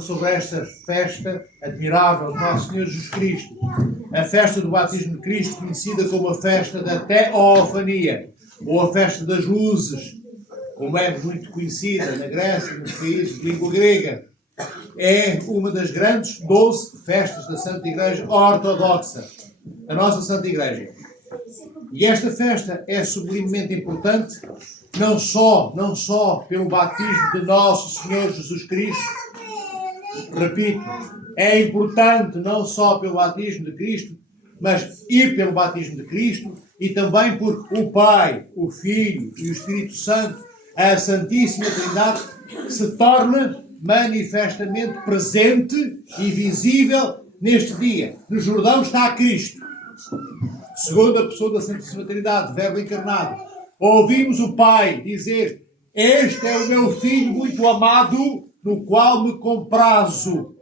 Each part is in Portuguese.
sobre esta festa admirável de Nosso Senhor Jesus Cristo, a festa do batismo de Cristo, conhecida como a festa da Teofania, ou a festa das luzes, como é muito conhecida na Grécia, nos países de língua grega. É uma das grandes 12 festas da Santa Igreja Ortodoxa, da nossa Santa Igreja. E esta festa é sublimemente importante, não só pelo batismo de Nosso Senhor Jesus Cristo. Repito, é importante não só pelo batismo de Cristo, mas e pelo batismo de Cristo, e também porque o Pai, o Filho e o Espírito Santo, a Santíssima Trindade, se torna manifestamente presente e visível neste dia. No Jordão está Cristo, segunda pessoa da Santíssima Trindade, Verbo encarnado. Ouvimos o Pai dizer: "Este é o meu Filho muito amado, no qual me comprazo."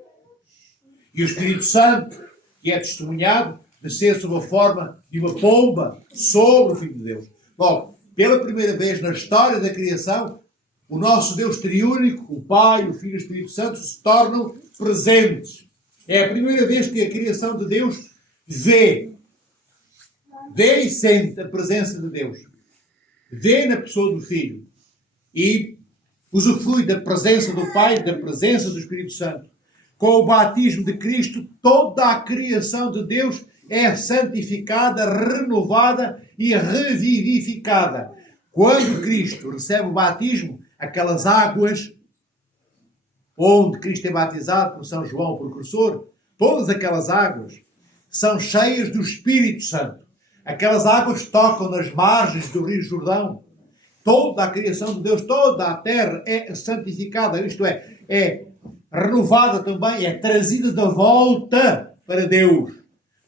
E o Espírito Santo, que é testemunhado, descer sob a forma de uma pomba sobre o Filho de Deus. Logo, pela primeira vez na história da criação, o nosso Deus triúnico, o Pai, o Filho e o Espírito Santo, se tornam presentes. É a primeira vez que a criação de Deus vê e sente a presença de Deus. Vê na pessoa do Filho e usufrui da presença do Pai, da presença do Espírito Santo. Com o batismo de Cristo, toda a criação de Deus é santificada, renovada e revivificada. Quando Cristo recebe o batismo, aquelas águas onde Cristo é batizado por São João, o precursor, todas aquelas águas são cheias do Espírito Santo. Aquelas águas tocam nas margens do Rio Jordão. Toda a criação de Deus, toda a terra é santificada, isto é renovada também, é trazida de volta para Deus.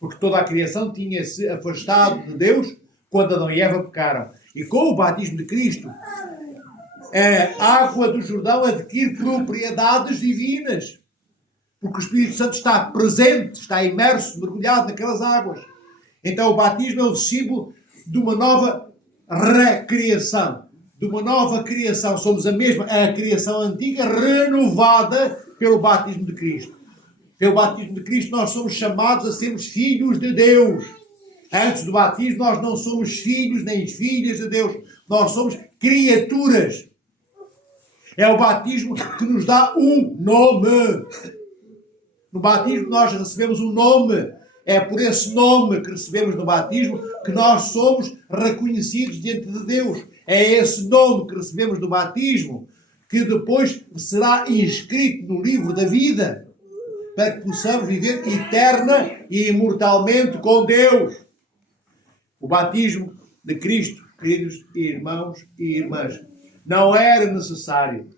Porque toda a criação tinha-se afastado de Deus quando Adão e Eva pecaram. E com o batismo de Cristo, a água do Jordão adquire propriedades divinas. Porque o Espírito Santo está presente, está imerso, mergulhado naquelas águas. Então o batismo é o símbolo de uma nova recriação, de uma nova criação. Somos a criação antiga renovada pelo batismo de Cristo. Pelo batismo de Cristo nós somos chamados a sermos filhos de Deus. Antes do batismo nós não somos filhos nem filhas de Deus. Nós somos criaturas. É o batismo que nos dá um nome. No batismo nós recebemos um nome. É por esse nome que recebemos no batismo que nós somos reconhecidos diante de Deus. É esse nome que recebemos no batismo que depois será inscrito no livro da vida para que possamos viver eterna e imortalmente com Deus. O batismo de Cristo, queridos irmãos e irmãs, não era necessário.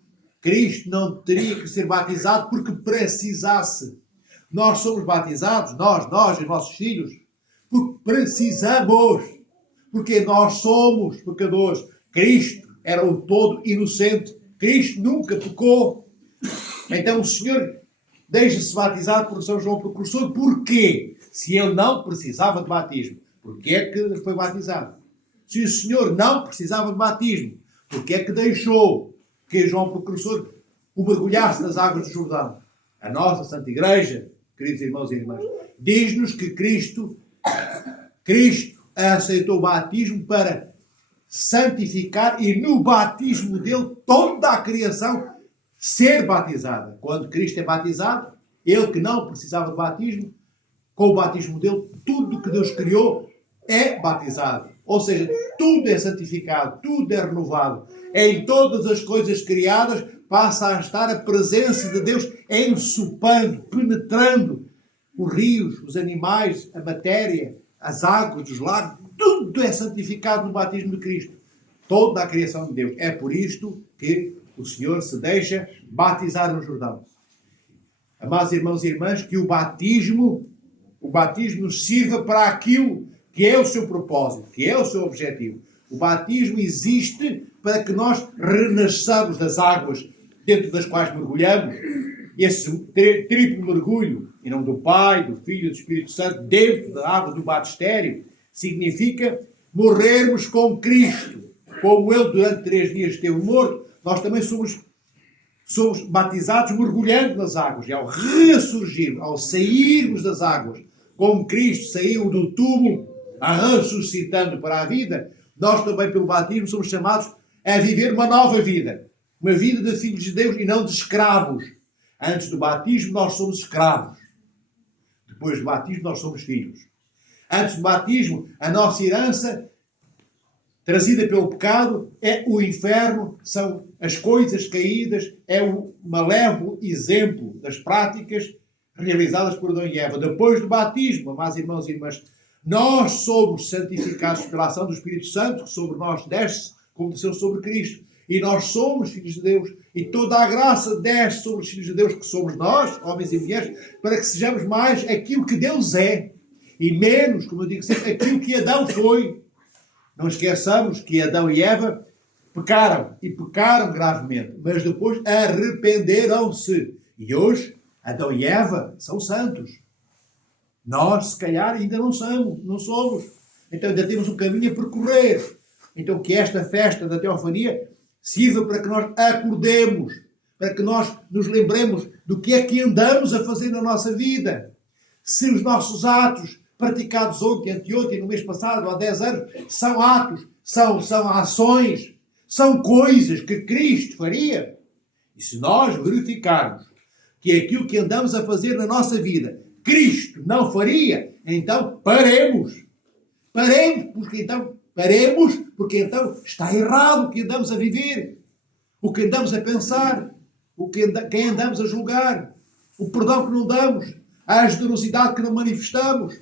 Cristo não teria que ser batizado porque precisasse. Nós somos batizados, nós e nossos filhos, porque precisamos, porque nós somos pecadores. Cristo era o todo inocente, Cristo nunca pecou. Então o Senhor deixa-se batizar por São João Precursor. Porquê? Se ele não precisava de batismo, porquê é que foi batizado? Se o Senhor não precisava de batismo, porquê é que deixou que João Precursor o mergulhasse nas águas do Jordão? A nossa Santa Igreja, queridos irmãos e irmãs, diz-nos que Cristo aceitou o batismo para santificar e no batismo dele toda a criação ser batizada. Quando Cristo é batizado, ele que não precisava de batismo, com o batismo dele, tudo que Deus criou é batizado. Ou seja, tudo é santificado, tudo é renovado. Em todas as coisas criadas passa a estar a presença de Deus ensopando, penetrando os rios, os animais, a matéria, as águas, os lagos. Tudo é santificado no batismo de Cristo. Toda a criação de Deus. É por isto que o Senhor se deixa batizar no Jordão. Amados irmãos e irmãs, que o batismo nos sirva para aquilo que é o seu propósito, que é o seu objetivo. O batismo existe para que nós renasçamos das águas dentro das quais mergulhamos. Esse triplo mergulho, em nome do Pai, do Filho e do Espírito Santo, dentro da água do batistério, significa morrermos com Cristo. Como ele durante 3 dias esteve morto, nós também somos somos batizados mergulhando nas águas. E ao ressurgir, ao sairmos das águas, como Cristo saiu do túmulo, ressuscitando para a vida, nós também, pelo batismo, somos chamados a viver uma nova vida. Uma vida de filhos de Deus e não de escravos. Antes do batismo, nós somos escravos. Depois do batismo, nós somos filhos. Antes do batismo, a nossa herança, trazida pelo pecado, é o inferno, são as coisas caídas, é o malévolo exemplo das práticas realizadas por Adão e Eva. Depois do batismo, amados irmãos e irmãs, nós somos santificados pela ação do Espírito Santo, que sobre nós desce, como desceu sobre Cristo. E nós somos filhos de Deus. E toda a graça desce sobre os filhos de Deus, que somos nós, homens e mulheres, para que sejamos mais aquilo que Deus é. E menos, como eu digo sempre, aquilo que Adão foi. Não esqueçamos que Adão e Eva pecaram. E pecaram gravemente. Mas depois arrependeram-se. E hoje, Adão e Eva são santos. Nós, se calhar, ainda não somos. Então ainda temos um caminho a percorrer. Então que esta festa da Teofania sirva para que nós acordemos, para que nós nos lembremos do que é que andamos a fazer na nossa vida. Se os nossos atos praticados ontem, anteontem, no mês passado, há 10 anos, são atos, são ações, são coisas que Cristo faria. E se nós verificarmos que aquilo que andamos a fazer na nossa vida, Cristo não faria, então paremos. Paremos, porque então está errado o que andamos a viver, o que andamos a pensar, quem andamos a julgar, o perdão que não damos, a generosidade que não manifestamos.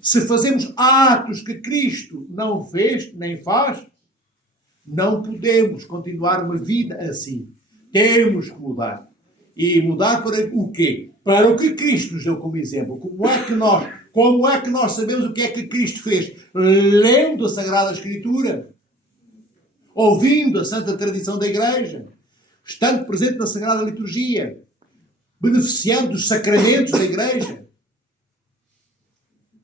Se fazemos atos que Cristo não fez, nem faz, não podemos continuar uma vida assim. Temos que mudar. E mudar para o quê? Para o que Cristo nos deu como exemplo. Como é que nós sabemos o que é que Cristo fez? Lendo a Sagrada Escritura, ouvindo a Santa Tradição da Igreja, estando presente na Sagrada Liturgia, beneficiando dos sacramentos da Igreja,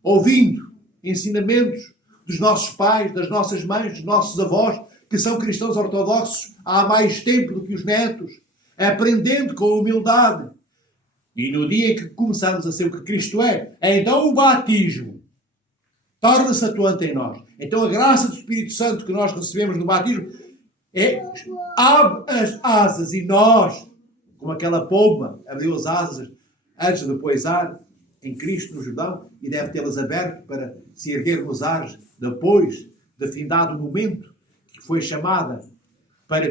ouvindo ensinamentos dos nossos pais, das nossas mães, dos nossos avós, que são cristãos ortodoxos há mais tempo do que os netos, aprendendo com humildade. E no dia em que começarmos a ser o que Cristo é, então o batismo torna-se atuante em nós. Então a graça do Espírito Santo que nós recebemos no batismo abre as asas e nós, como aquela pomba, abriu as asas antes de poisar em Cristo no Jordão e deve tê-las abertas para se erguer nos ares depois de findado o momento que foi chamada para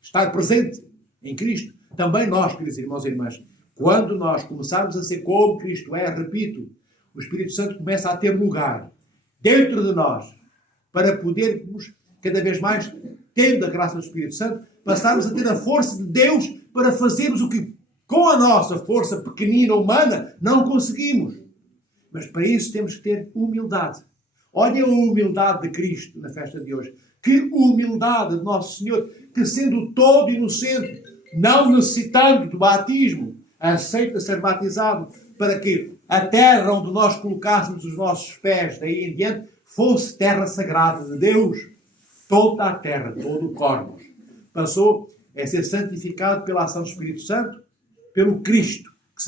estar presente em Cristo. Também nós, queridos irmãos e irmãs, quando nós começarmos a ser como Cristo é, repito, o Espírito Santo começa a ter lugar dentro de nós para podermos, cada vez mais, tendo a graça do Espírito Santo, passarmos a ter a força de Deus para fazermos o que, com a nossa força pequenina, humana, não conseguimos. Mas para isso temos que ter humildade. Olhem a humildade de Cristo na festa de hoje. Que humildade de Nosso Senhor, que sendo todo inocente, não necessitando do batismo, aceita ser batizado para que a terra onde nós colocássemos os nossos pés daí em diante fosse terra sagrada de Deus. Toda a terra, todo o cosmos passou a ser santificado pela ação do Espírito Santo, pelo Cristo que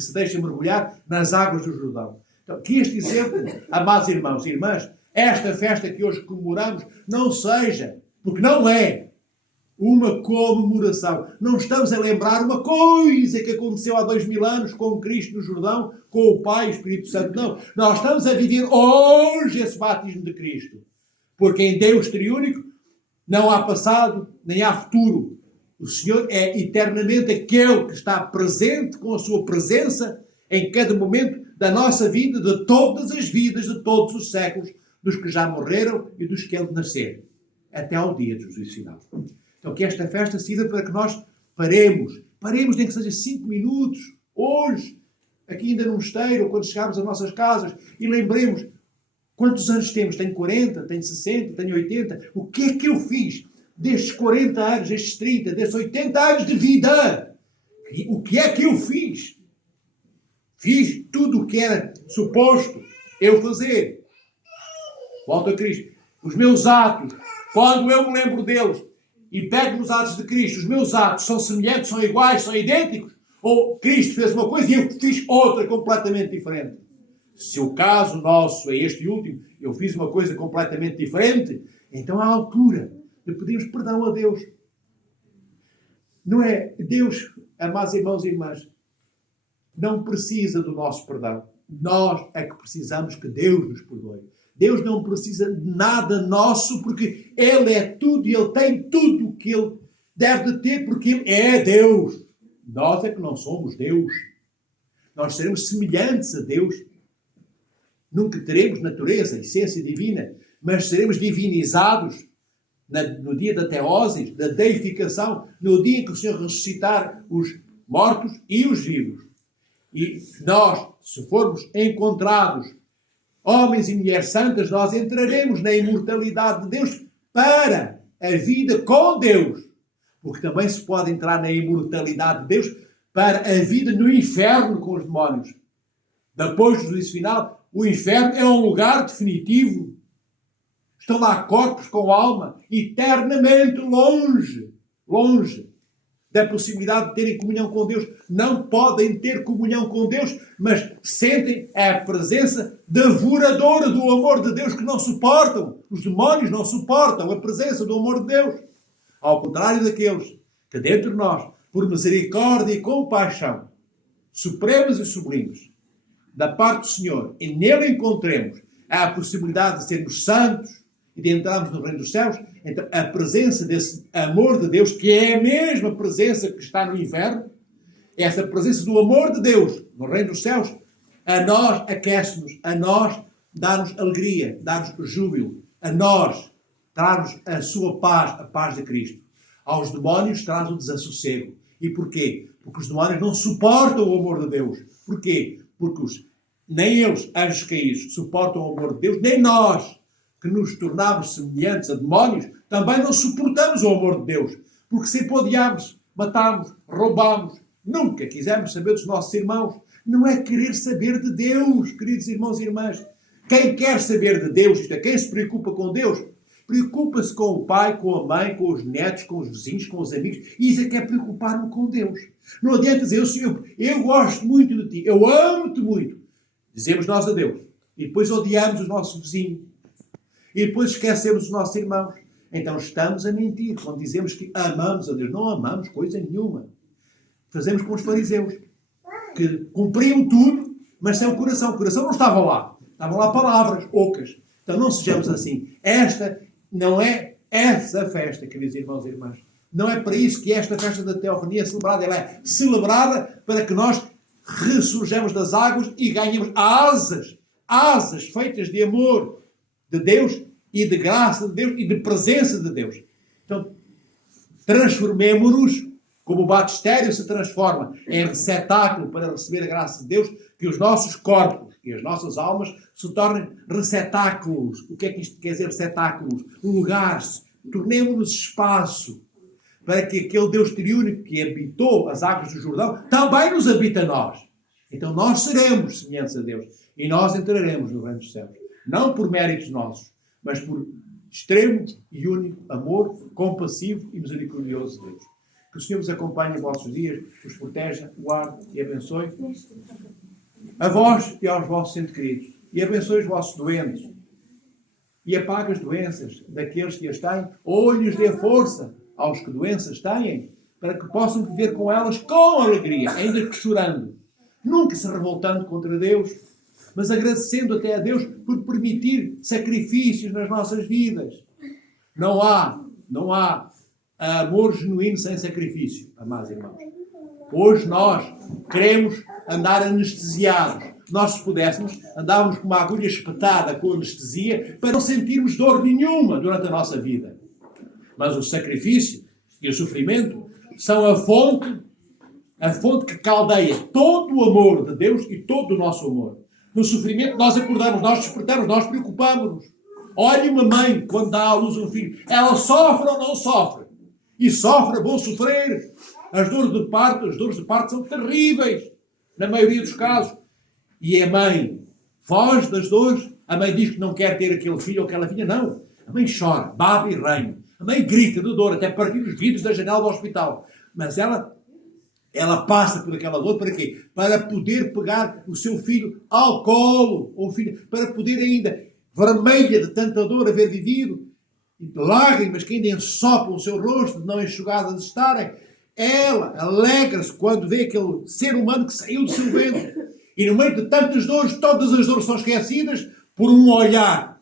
se deixa mergulhar nas águas do Jordão. Então, que este exemplo, amados irmãos e irmãs, esta festa que hoje comemoramos não seja, porque não é, uma comemoração. Não estamos a lembrar uma coisa que aconteceu há 2000 anos com Cristo no Jordão, com o Pai e o Espírito Santo. Não. Nós estamos a viver hoje esse batismo de Cristo. Porque em Deus triúnico não há passado nem há futuro. O Senhor é eternamente aquele que está presente com a sua presença em cada momento da nossa vida, de todas as vidas, de todos os séculos, dos que já morreram e dos que hão de nascer, até ao dia do juízo final. Então que esta festa sirva para que nós paremos, nem que seja 5 minutos, hoje, aqui ainda num mosteiro, ou quando chegarmos às nossas casas, e lembremos quantos anos temos. Tenho 40, tenho 60, tenho 80. O que é que eu fiz destes 40 anos, destes 30, destes 80 anos de vida? O que é que eu fiz? Fiz tudo o que era suposto eu fazer. Volto a Cristo. Os meus atos, quando eu me lembro deles, e pego nos atos de Cristo, os meus atos são semelhantes, são iguais, são idênticos? Ou Cristo fez uma coisa e eu fiz outra completamente diferente? Se o caso nosso é este último, eu fiz uma coisa completamente diferente, então há altura de pedirmos perdão a Deus. Não é? Deus, amados irmãos e irmãs, não precisa do nosso perdão. Nós é que precisamos que Deus nos perdoe. Deus não precisa de nada nosso, porque Ele é tudo e Ele tem tudo o que Ele deve de ter, porque Ele é Deus. Nós é que não somos Deus. Nós seremos semelhantes a Deus. Nunca teremos natureza, essência divina, mas seremos divinizados no dia da teose, da deificação, no dia em que o Senhor ressuscitar os mortos e os vivos. E nós, se formos encontrados homens e mulheres santas, nós entraremos na imortalidade de Deus para a vida com Deus. Porque também se pode entrar na imortalidade de Deus para a vida no inferno com os demónios. Depois do juízo final, o inferno é um lugar definitivo. Estão lá corpos com alma, eternamente longe da possibilidade de terem comunhão com Deus. Não podem ter comunhão com Deus, mas sentem a presença devoradora do amor de Deus que não suportam. Os demónios não suportam a presença do amor de Deus. Ao contrário daqueles que dentro de nós, por misericórdia e compaixão, supremos e sublimes, da parte do Senhor, e nele encontremos a possibilidade de sermos santos e de entrarmos no reino dos céus, então a presença desse amor de Deus, que é a mesma presença que está no inferno, essa presença do amor de Deus no reino dos céus, a nós aquece-nos, a nós dá-nos alegria, dá-nos júbilo, a nós traz-nos a sua paz, a paz de Cristo. Aos demónios traz o desassossego. E porquê? Porque os demónios não suportam o amor de Deus. Porquê? Porque nem eles, anjos caídos, suportam o amor de Deus, nem nós, que nos tornamos semelhantes a demónios, também não suportamos o amor de Deus. Porque sempre odiamos, matamos, roubamos, nunca quisemos saber dos nossos irmãos. Não é querer saber de Deus, queridos irmãos e irmãs. Quem quer saber de Deus, isto é, quem se preocupa com Deus, preocupa-se com o pai, com a mãe, com os netos, com os vizinhos, com os amigos. E isso é que é preocupar-me com Deus. Não adianta dizer, Senhor, eu gosto muito de ti, eu amo-te muito. Dizemos nós a Deus. E depois odiamos o nosso vizinho. E depois esquecemos os nossos irmãos. Então estamos a mentir quando dizemos que amamos a Deus. Não amamos coisa nenhuma. Fazemos como os fariseus, que cumpriam tudo, mas sem o coração. O coração não estava lá. Estavam lá palavras ocas. Então não sejamos assim. Esta não é essa festa, queridos irmãos e irmãs. Não é para isso que esta festa da teofania é celebrada. Ela é celebrada para que nós ressurjamos das águas e ganhemos asas feitas de amor de Deus e de graça de Deus e de presença de Deus. Então, transformemo-nos, como o batistério se transforma em receptáculo para receber a graça de Deus, que os nossos corpos e as nossas almas se tornem receptáculos. O que é que isto quer dizer, receptáculos? Lugares. Tornemo-nos espaço para que aquele Deus triúnico que habitou as águas do Jordão também nos habita a nós. Então nós seremos semelhantes a Deus e nós entraremos no reino dos céus. Não por méritos nossos, mas por extremo e único amor compassivo e misericordioso de Deus. Que o Senhor vos acompanhe em vossos dias, os proteja, guarde e abençoe. A vós e aos vossos entes queridos. E abençoe os vossos doentes. E apague as doenças daqueles que as têm, ou lhes dê força aos que doenças têm, para que possam viver com elas com alegria, ainda que chorando. Nunca se revoltando contra Deus, mas agradecendo até a Deus por permitir sacrifícios nas nossas vidas. Não há amor genuíno sem sacrifício, amados irmãos. Hoje nós queremos andar anestesiados. Nós, se pudéssemos, andávamos com uma agulha espetada com anestesia para não sentirmos dor nenhuma durante a nossa vida. Mas o sacrifício e o sofrimento são a fonte que caldeia todo o amor de Deus e todo o nosso amor. No sofrimento nós acordamos, nós despertamos, nós preocupamos-nos. Olhe uma mãe quando dá à luz um filho. Ela sofre ou não sofre? E sofre, vão sofrer. As dores de parto são terríveis, na maioria dos casos. E a mãe foge das dores. A mãe diz que não quer ter aquele filho ou aquela filha. Não. A mãe chora, baba e ranho. A mãe grita de dor, até partir os vidros da janela do hospital. Mas ela passa por aquela dor para quê? Para poder pegar o seu filho ao colo, ou filho, para poder ainda, vermelha de tanta dor haver vivido, e de lágrimas que ainda ensopam o seu rosto, de não enxugadas estarem, ela alegra-se quando vê aquele ser humano que saiu do seu ventre. E no meio de tantas dores, todas as dores são esquecidas por um olhar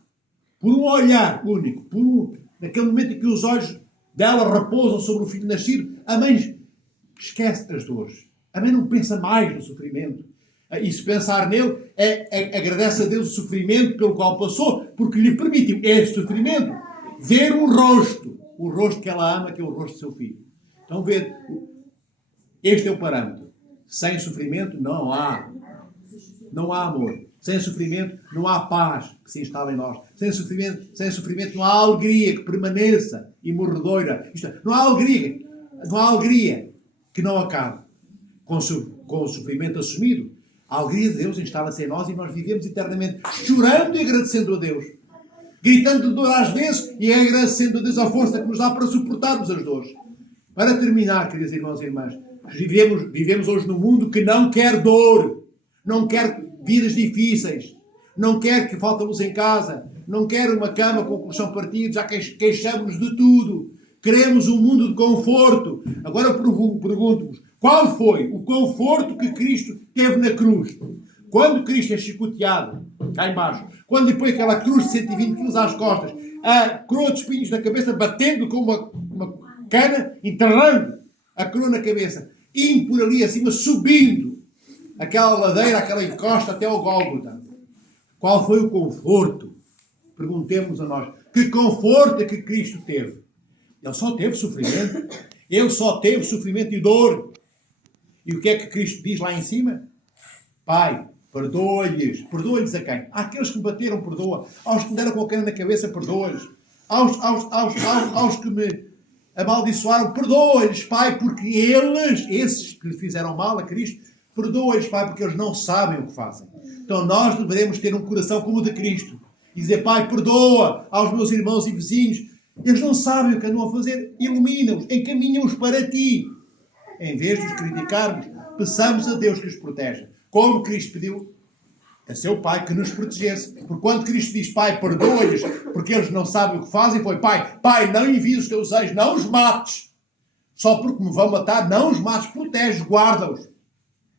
único, naquele momento em que os olhos dela repousam sobre o filho nascido, a mãe esquece das dores. A mãe não pensa mais no sofrimento. E se pensar nele, agradece a Deus o sofrimento pelo qual passou, porque lhe permitiu esse sofrimento ver o rosto que ela ama, que é o rosto do seu filho. Então, este é o parâmetro. Sem sofrimento não há amor. Sem sofrimento não há paz que se instala em nós. Sem sofrimento não há alegria que permaneça imorredoira. Não há alegria que não acabe. Com o sofrimento assumido, a alegria de Deus instala-se em nós e nós vivemos eternamente chorando e agradecendo a Deus. Gritando de dor às vezes e agradecendo a Deus a força que nos dá para suportarmos as dores. Para terminar, queridos irmãos e irmãs, vivemos hoje num mundo que não quer dor, não quer vidas difíceis, não quer que falta luz em casa, não quer uma cama com o colchão partido, já queixamos de tudo. Queremos um mundo de conforto. Agora pergunto-vos, qual foi o conforto que Cristo teve na cruz? Quando Cristo é chicoteado, cá embaixo, quando lhe põe aquela cruz de 120 quilos às costas, a coroa de espinhos na cabeça, batendo com uma cana, enterrando a coroa na cabeça, indo por ali acima, subindo aquela ladeira, aquela encosta até ao Gólgota. Qual foi o conforto? Perguntemos a nós. Que conforto é que Cristo teve? Ele só teve sofrimento. Ele só teve sofrimento e dor. E o que é que Cristo diz lá em cima? Pai, perdoa-lhes. Perdoa-lhes a quem? Àqueles que me bateram, perdoa. Aos que me deram com a cana na cabeça, perdoa-lhes. Aos que me amaldiçoaram, perdoa-lhes, Pai, porque esses que lhe fizeram mal a Cristo, perdoa-lhes, Pai, porque eles não sabem o que fazem. Então nós devemos ter um coração como o de Cristo. E dizer, Pai, perdoa aos meus irmãos e vizinhos. Eles não sabem o que andam a fazer. Ilumina-os, encaminha-os para Ti. Em vez de os criticarmos, peçamos a Deus que os proteja. Como Cristo pediu a seu Pai que nos protegesse. Porque quando Cristo diz, Pai, perdoa-lhes, porque eles não sabem o que fazem, foi, Pai, não envies os teus anjos, não os mates. Só porque me vão matar, não os mates, protege, guarda-os.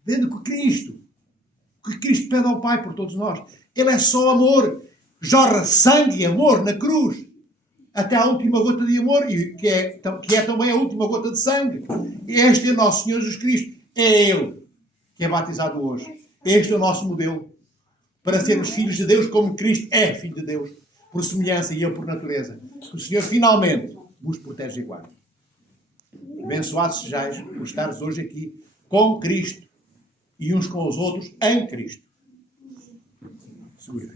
Vendo que Cristo pede ao Pai por todos nós. Ele é só amor. Jorra sangue e amor na cruz. Até a última gota de amor, e que é também a última gota de sangue. Este é nosso Senhor Jesus Cristo. É Ele que é batizado hoje. Este é o nosso modelo. Para sermos filhos de Deus como Cristo é filho de Deus. Por semelhança e eu por natureza. O Senhor finalmente vos protege e guarda. Abençoados sejais por estares hoje aqui com Cristo e uns com os outros em Cristo. Segura.